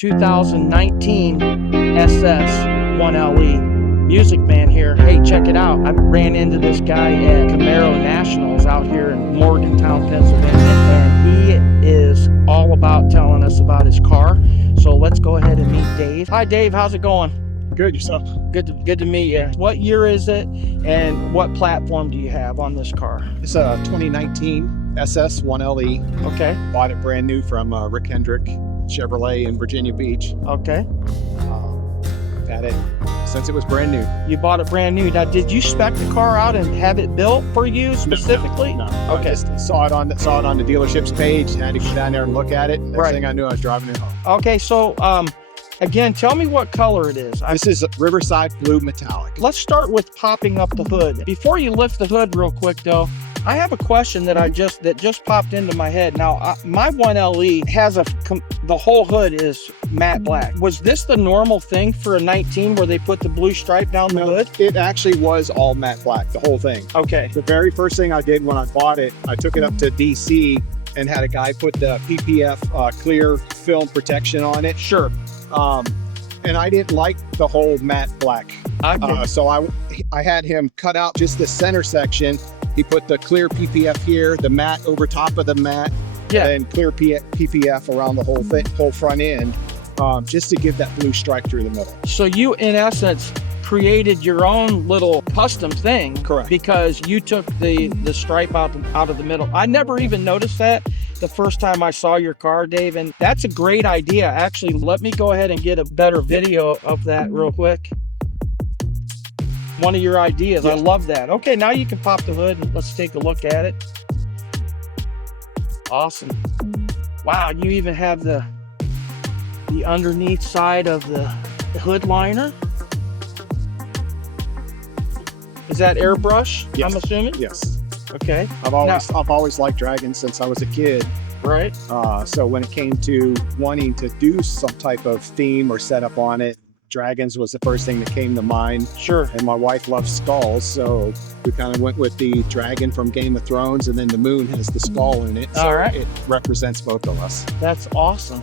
2019 SS1LE. Music man here. Hey, check it out. I ran into this guy at Camaro Nationals out here in Morgantown, Pennsylvania, and he is all about telling us about his car. So let's go ahead and meet Dave. Hi, Dave. How's it going? Good, yourself? Good to meet you. What year is it, and what platform do you have on this car? It's a 2019 SS1LE. Okay. Bought it brand new from Rick Hendrick Chevrolet in Virginia Beach. Okay. I've had it since it was brand new. You bought it brand new. Now, did you spec the car out and have it built for you specifically? No. Okay. I just saw it on the dealership's page. Had to go down there and look at it. Next Right. thing I knew, I was driving it home. Okay, so again, tell me what color it is. This is Riverside Blue Metallic. Let's start with popping up the hood. Before you lift the hood real quick though, I have a question that just popped into my head. Now, my 1LE has the whole hood is matte black. Was this the normal thing for a 19 where they put the blue stripe down the hood? It actually was all matte black, the whole thing. Okay. The very first thing I did when I bought it, I took it up to DC and had a guy put the PPF clear film protection on it. Sure. And I didn't like the whole matte black. Okay. So I had him cut out just the center section. He put the clear PPF here, the matte over top of the matte, Yeah. and clear PPF around the whole front end, just to give that blue stripe through the middle. So you, in essence, created your own little custom thing. Correct. Because you took the stripe out of the middle. I never even noticed that the first time I saw your car, Dave, and that's a great idea. Actually, let me go ahead and get a better video of that real quick. One of your ideas. Yeah. I love that. Okay, now you can pop the hood and let's take a look at it. Awesome. Wow, you even have the underneath side of the hood liner. Is that airbrush? Yes. I'm assuming? Yes. Okay. I've always liked dragons since I was a kid. Right. So when it came to wanting to do some type of theme or setup on it, dragons was the first thing that came to mind. Sure. And my wife loves skulls, so we kind of went with the dragon from Game of Thrones, and then the moon has the skull in it. So All right. it represents both of us. That's awesome.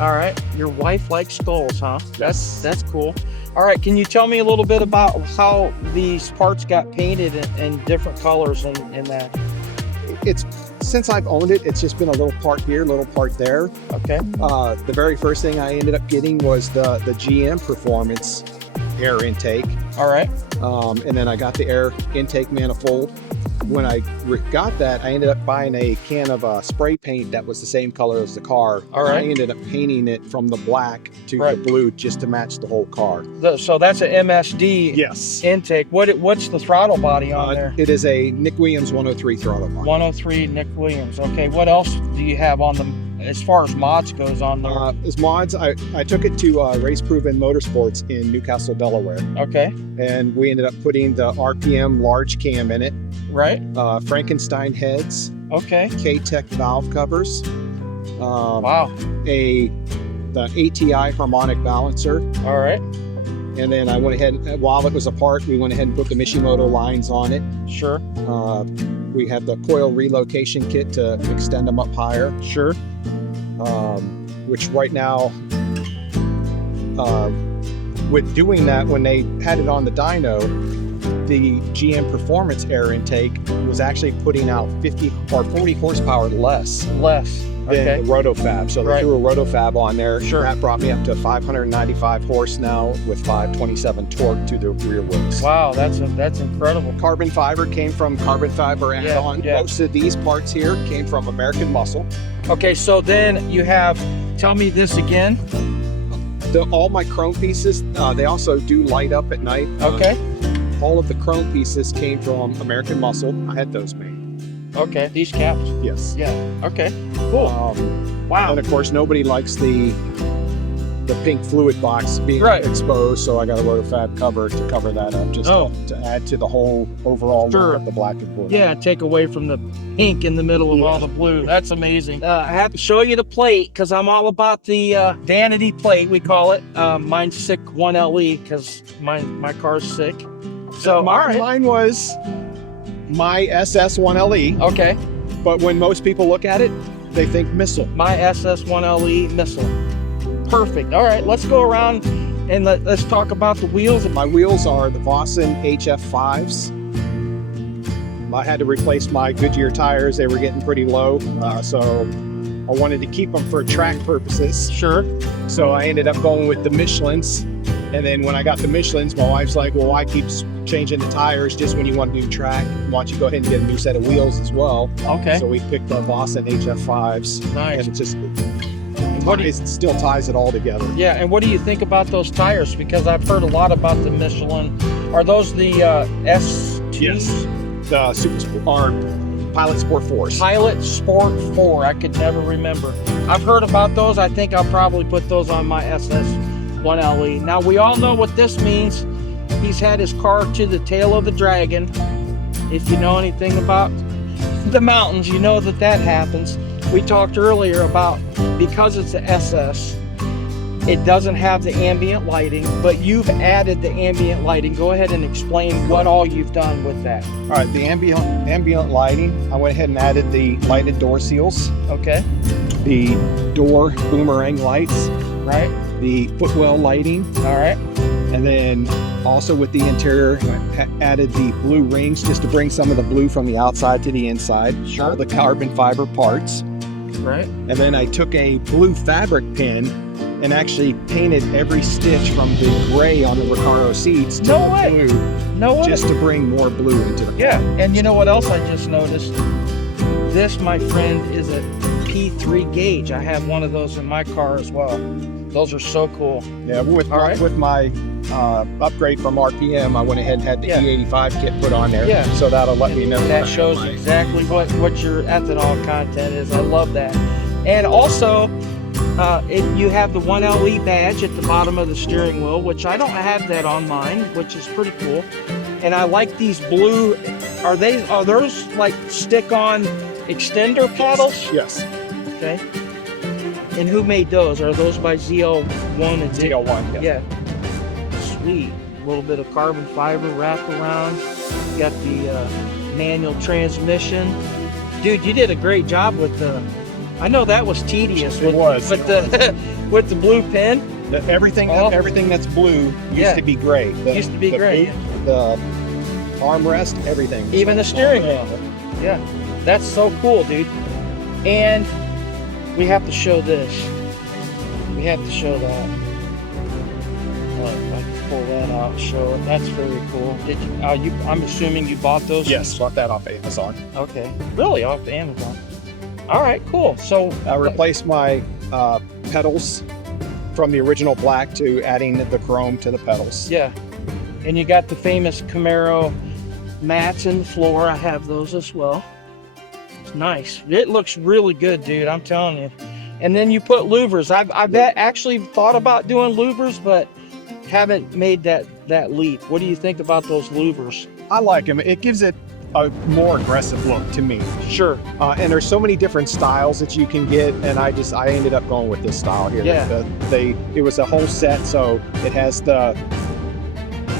All right. Your wife likes skulls, huh? That's cool. All right. Can you tell me a little bit about how these parts got painted in different colors and that? It's since I've owned it, it's just been a little part here, a little part there. Okay. The very first thing I ended up getting was the GM Performance air intake. All right. And then I got the air intake manifold. When I got that, I ended up buying a can of spray paint that was the same color as the car. All right. I ended up painting it from the black to the blue just to match the whole car. So that's an MSD Yes. intake. What's the throttle body on there? It is a Nick Williams 103 throttle body. 103 Nick Williams. Okay. What else do you have on them as far as mods goes on there? As mods, I took it to Race Proven Motorsports in Newcastle, Delaware. Okay. And we ended up putting the RPM large cam in it. Right. Frankenstein heads. Okay. K-Tech valve covers. Wow. The ATI harmonic balancer. All right. And then I went ahead, while it was apart, we went ahead and put the Mishimoto lines on it. Sure. We had the coil relocation kit to extend them up higher. Sure. Which right now, with doing that, when they had it on the dyno, the GM Performance air intake was actually putting out 50 or 40 horsepower less than Okay. the Rotofab. So they threw a Rotofab on there. Sure. That brought me up to 595 horse now with 527 torque to the rear wheels. Wow, that's incredible. Carbon fiber came from carbon fiber add-on. Yeah. Most of these parts here came from American Muscle. Okay, so then you have, tell me this again. All my chrome pieces, they also do light up at night. Okay. All of the chrome pieces came from American Muscle. I had those made. Okay, these caps. Yes. Yeah. Okay. Cool. Wow. And of course, nobody likes the pink fluid box being exposed, so I got a Rotofab cover to cover that up, just to add to the whole overall look of the black and blue. Yeah, take away from the pink in the middle of all the blue. That's amazing. I have to show you the plate because I'm all about the vanity plate, we call it. Mine's sick 1LE because my car's sick. So Mine was my SS1LE. Okay. But when most people look at it, they think missile. My SS1LE missile. Perfect. All right, let's go around and let's talk about the wheels. My wheels are the Vossen HF5s. I had to replace my Goodyear tires. They were getting pretty low, so I wanted to keep them for track purposes. Sure. So I ended up going with the Michelins. And then when I got the Michelins, my wife's like, well, why keep changing the tires just when you want to do track? Why don't you go ahead and get a new set of wheels as well? Okay. So we picked the Vossen HF5s. Nice. And it just it still ties it all together. Yeah, and what do you think about those tires? Because I've heard a lot about the Michelin. Are those the ST? Yes. The Super Sport, or Pilot Sport 4s. Pilot Sport 4. I could never remember. I've heard about those. I think I'll probably put those on my SS1LE. Now, we all know what this means. He's had his car to the tail of the dragon. If you know anything about the mountains, you know that happens. We talked earlier about, because it's an SS, it doesn't have the ambient lighting, but you've added the ambient lighting. Go ahead and explain what all you've done with that. All right, the ambient lighting, I went ahead and added the lighted door seals. Okay. The door boomerang lights. Right. The footwell lighting. All right. And then also with the interior, I added the blue rings just to bring some of the blue from the outside to the inside. Sure. All the carbon fiber parts. Right. And then I took a blue fabric pen and actually painted every stitch from the gray on the Recaro seats to the blue, just to bring more blue into the car. Yeah, and you know what else I just noticed? This, my friend, is a P3 gauge. I have one of those in my car as well. Those are so cool. Yeah, with my upgrade from RPM, I went ahead and had the E85 kit put on there. Yeah. So that'll let me know. That shows exactly what your ethanol content is. I love that. And also, you have the 1LE badge at the bottom of the steering wheel, which I don't have that on mine, which is pretty cool. And I like these blue. Are those like stick-on extender paddles? Yes. Okay. And who made those? Are those by ZL1 and ZL1? Yeah. Sweet. A little bit of carbon fiber wrapped around. Got the manual transmission. Dude, you did a great job with the. I know that was tedious. With the blue pen. Everything that's blue used to be gray. The armrest, everything. Even the steering wheel. Yeah, that's so cool, dude. And we have to show this. We have to show that. If I can pull that out and show it. That's very cool. Did you? I'm assuming you bought those? Yes, bought that off Amazon. Okay, really, off Amazon. All right, cool. So I replaced my pedals from the original black to adding the chrome to the pedals. Yeah, and you got the famous Camaro mats in the floor. I have those as well. It's nice. It looks really good, dude. I'm telling you. And then you put louvers. I've actually thought about doing louvers, but haven't made that leap. What do you think about those louvers? I like them. It gives it a more aggressive look to me. Sure. And there's so many different styles that you can get, and I ended up going with this style here. Yeah. It was a whole set, so it has the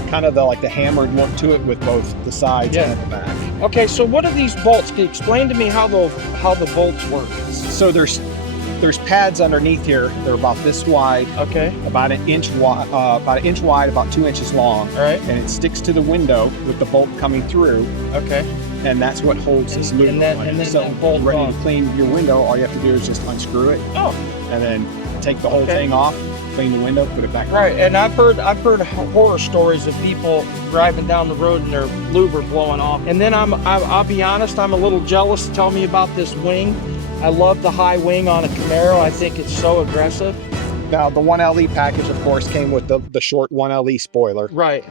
kind of the hammered look to it with both the sides and the back. Okay, so what are these bolts? Can you explain to me how the bolts work? So there's pads underneath here. They're about this wide. Okay. About an inch wide, about 2 inches long. All right. And it sticks to the window with the bolt coming through. Okay. And that's what holds this loop. And then so bolt ready on. to clean your window, all you have to do is just unscrew it. Oh. And then take the whole thing off, clean the window, put it back on. Right. And I've heard horror stories of people driving down the road and their louver blowing off. And then I'll be honest, I'm a little jealous. Tell me about this wing. I love the high wing on a Camaro. I think it's so aggressive. Now, the 1LE package, of course, came with the short 1LE spoiler. Right.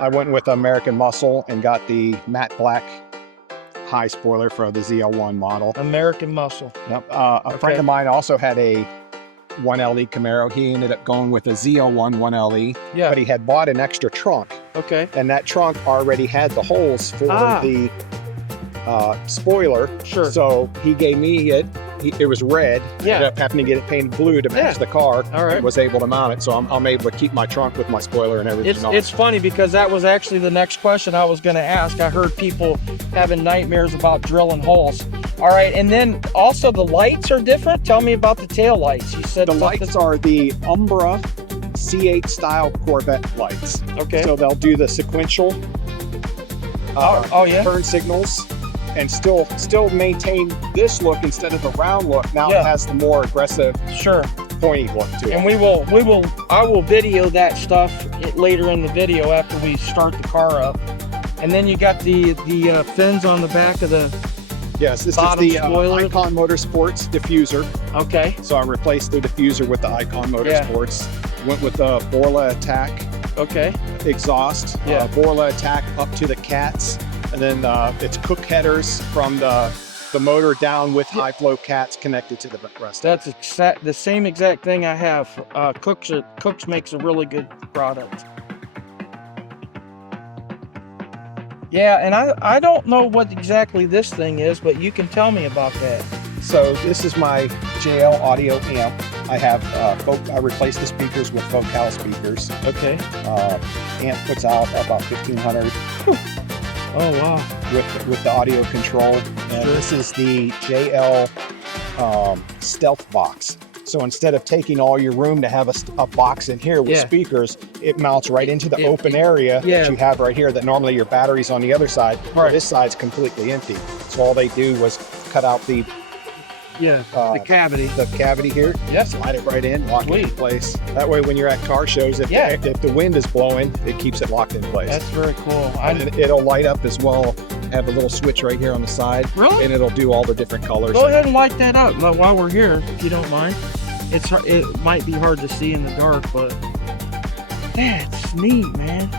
I went with American Muscle and got the matte black high spoiler for the ZL1 model. American Muscle. Yep. A friend of mine also had a 1LE Camaro. He ended up going with a ZL1 1LE, but he had bought an extra trunk. Okay. And that trunk already had the holes for the spoiler. Sure. So he gave me it, it was red. Yeah. Ended up having to get it painted blue to match the car. All right. And was able to mount it, so I'm able to keep my trunk with my spoiler and everything on. It's funny because that was actually the next question I was going to ask. I heard people having nightmares about drilling holes. All right, and then also the lights are different. Tell me about the tail lights. You said the lights are the Umbra C8 style Corvette lights. Okay. So they'll do the sequential turn signals and still maintain this look instead of the round look. Now it has the more aggressive, pointy look to it. And I will video that stuff later in the video after we start the car up. And then you got the fins on the back of the Yes, this is the Ecamm Motorsports diffuser. Okay. So I replaced the diffuser with the Ecamm Motorsports. Went with the Borla Attack. Okay. Exhaust. Borla Attack up to the cats, and then it's Cook headers from the motor down with high flow cats connected to the rest. That's the same exact thing I have. Cooks makes a really good product. Yeah, and I don't know what exactly this thing is, but you can tell me about that. So this is my JL audio amp. I have I replaced the speakers with Focal speakers. Okay. Amp puts out about 1,500. Oh wow. With the audio control. And this is the JL Stealth Box. So instead of taking all your room to have a box in here with speakers, it mounts right into the open area that you have right here that normally your battery's on the other side. Right. This side's completely empty. So all they do was cut out the cavity. The cavity here. Yes. Slide it right in, lock it in place. That way when you're at car shows, if the wind is blowing, it keeps it locked in place. That's very cool. And it'll light up as well. Have a little switch right here on the side. Really? And it'll do all the different colors. Go ahead and light that up while we're here, if you don't mind. It might be hard to see in the dark, but that's neat, man.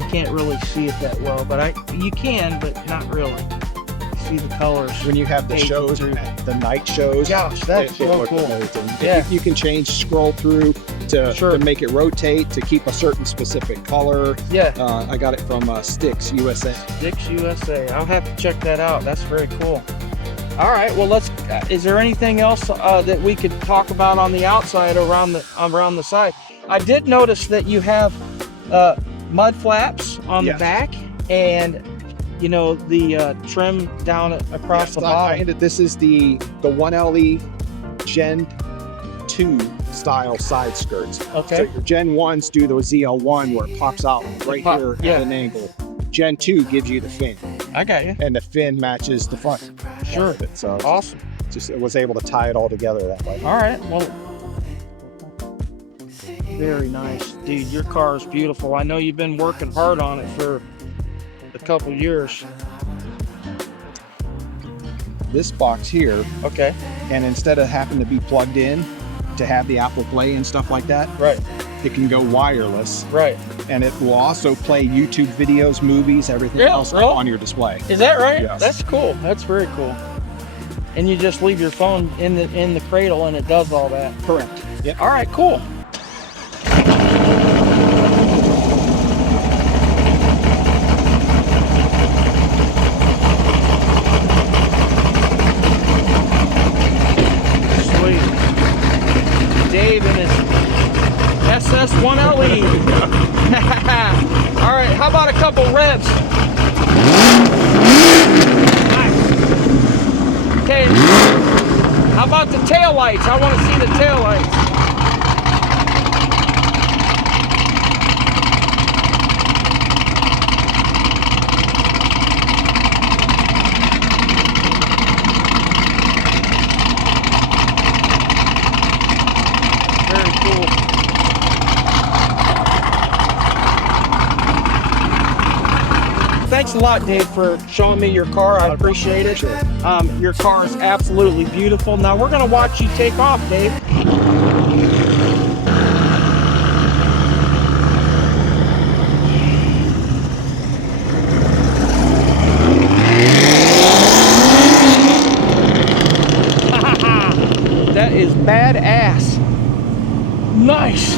You can't really see it that well, but you can, but not really. See the colors when you have the shows, the night shows. Gosh, that's so cool. Yeah, you can scroll through to make it rotate to keep a certain specific color. Yeah, I got it from Sticks USA. Sticks USA. I'll have to check that out. That's very cool. All right, well, is there anything else that we could talk about on the outside around the side? I did notice that you have mud flaps on the back, and you know the trim down across the bottom. This is the 1LE Gen 2 style side skirts. Okay. So your Gen 1s do the ZL1 where it pops out right here at an angle. Gen 2 gives you the fin. I got you. And the fin matches the front. Sure. So awesome. It was able to tie it all together that way. All right. Well, very nice, dude. Your car is beautiful. I know you've been working hard on it for a couple years. This box here. Okay. And instead of having to be plugged in to have the Apple Play and stuff like that. Right. It can go wireless. Right. And it will also play YouTube videos, movies, everything else on your display. Is that right? Yes. That's cool. That's very cool. And you just leave your phone in the cradle and it does all that. Correct. Yep. All right, cool. Sweet. Dave and his SS1LE. All right, how about a couple revs? Nice. Okay, how about the tail lights? I want to see the tail lights. Thanks a lot, Dave, for showing me your car. I appreciate it. Your car is absolutely beautiful. Now we're going to watch you take off, Dave. That is badass. Nice.